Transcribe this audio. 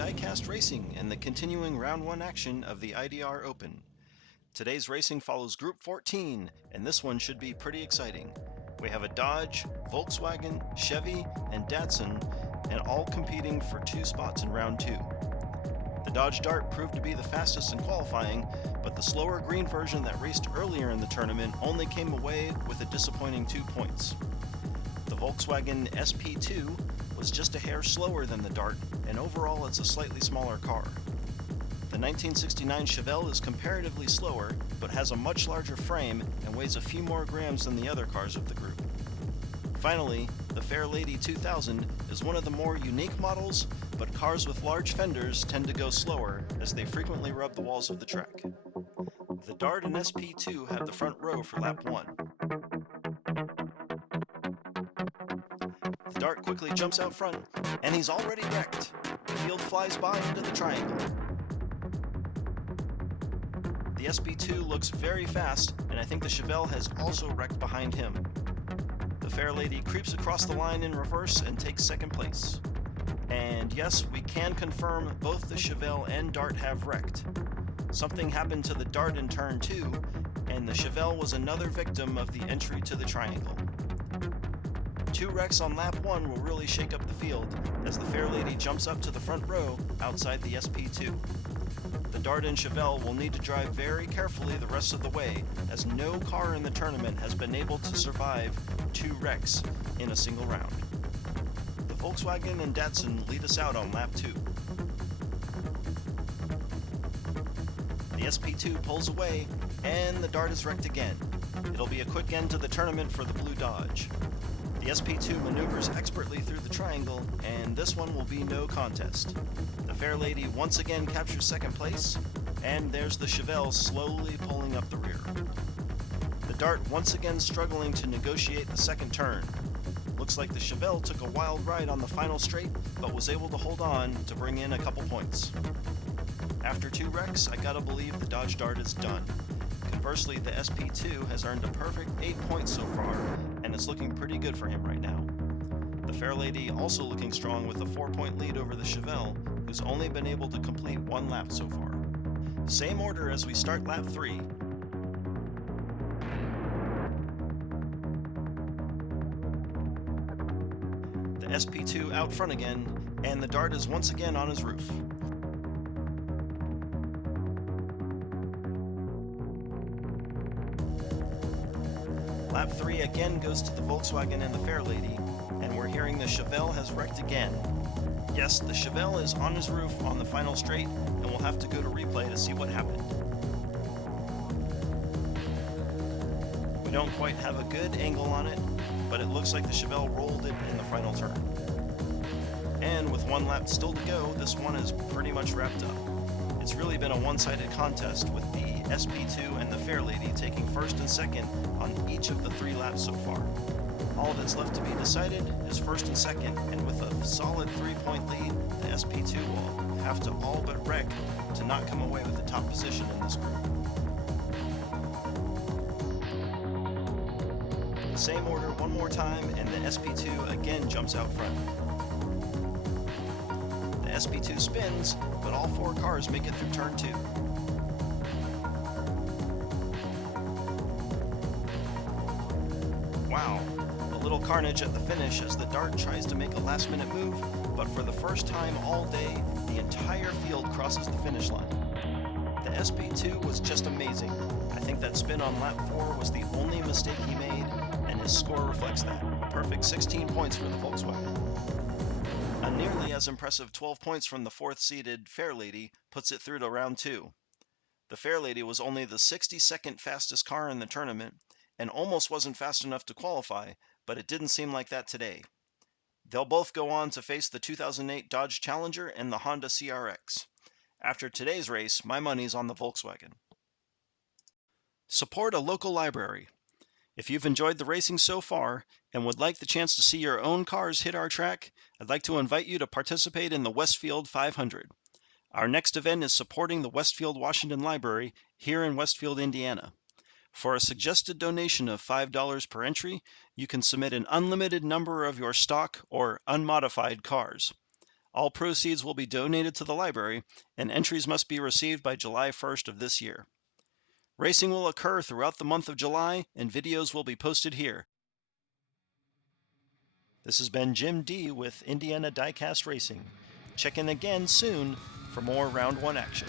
Diecast Racing and the continuing Round 1 action of the IDR Open. Today's racing follows Group 14, and this one should be pretty exciting. We have a Dodge, Volkswagen, Chevy, and Datsun, and all competing for 2 spots in Round 2. The Dodge Dart proved to be the fastest in qualifying, but the slower green version that raced earlier in the tournament only came away with a disappointing 2 points. The Volkswagen SP2 was just a hair slower than the Dart, and overall it's a slightly smaller car. The 1969 Chevelle is comparatively slower, but has a much larger frame and weighs a few more grams than the other cars of the group. Finally, the Fairlady 2000 is one of the more unique models, but cars with large fenders tend to go slower as they frequently rub the walls of the track. The Dart and SP2 have the front row for lap 1. The Dart quickly jumps out front, and he's already wrecked. The field flies by into the triangle. The SP2 looks very fast, and I think the Chevelle has also wrecked behind him. The Fairlady creeps across the line in reverse and takes second place. And yes, we can confirm both the Chevelle and Dart have wrecked. Something happened to the Dart in turn 2, and the Chevelle was another victim of the entry to the triangle. 2 wrecks on lap 1 will really shake up the field as the Fairlady jumps up to the front row outside the SP2. The Dart and Chevelle will need to drive very carefully the rest of the way, as no car in the tournament has been able to survive 2 wrecks in a single round. The Volkswagen and Datsun lead us out on lap 2. The SP2 pulls away, and the Dart is wrecked again. It'll be a quick end to the tournament for the blue Dodge. The SP2 maneuvers expertly through the triangle, and this one will be no contest. The Fairlady once again captures second place, and there's the Chevelle slowly pulling up the rear. The Dart once again struggling to negotiate the second turn. Looks like the Chevelle took a wild ride on the final straight, but was able to hold on to bring in a couple points. After 2 wrecks, I gotta believe the Dodge Dart is done. Conversely, the SP2 has earned a perfect 8 points so far, and it's looking pretty good for him right now. The Fairlady also looking strong with a 4-point lead over the Chevelle, who's only been able to complete 1 lap so far. Same order as we start lap 3. The SP2 out front again, and the Dart is once again on his roof. Lap 3 again goes to the Volkswagen and the Fairlady, and we're hearing the Chevelle has wrecked again. Yes, the Chevelle is on his roof on the final straight, and we'll have to go to replay to see what happened. We don't quite have a good angle on it, but it looks like the Chevelle rolled it in the final turn. And with 1 lap still to go, this one is pretty much wrapped up. It's really been a one-sided contest with the SP2 and the Fairlady taking first and second on each of the 3 laps so far. All that's left to be decided is first and second, and with a solid 3-point lead, the SP2 will have to all but wreck to not come away with the top position in this group. The same order one more time, and the SP2 again jumps out front. The SP2 spins, but all 4 cars make it through turn 2. Wow, a little carnage at the finish as the Dart tries to make a last-minute move, but for the first time all day, the entire field crosses the finish line. The SP2 was just amazing. I think that spin on lap 4 was the only mistake he made, and his score reflects that. A perfect 16 points for the Volkswagen. A nearly as impressive 12 points from the 4th-seeded Fairlady puts it through to round 2. The Fairlady was only the 62nd fastest car in the tournament, and almost wasn't fast enough to qualify, but it didn't seem like that today. They'll both go on to face the 2008 Dodge Challenger and the Honda CRX. After today's race, my money's on the Volkswagen. Support a local library. If you've enjoyed the racing so far and would like the chance to see your own cars hit our track, I'd like to invite you to participate in the Westfield 500. Our next event is supporting the Westfield Washington Library here in Westfield, Indiana. For a suggested donation of $5 per entry, you can submit an unlimited number of your stock or unmodified cars. All proceeds will be donated to the library, and entries must be received by July 1st of this year. Racing will occur throughout the month of July, and videos will be posted here. This has been Jim D with Indiana Diecast Racing. Check in again soon for more Round 1 action.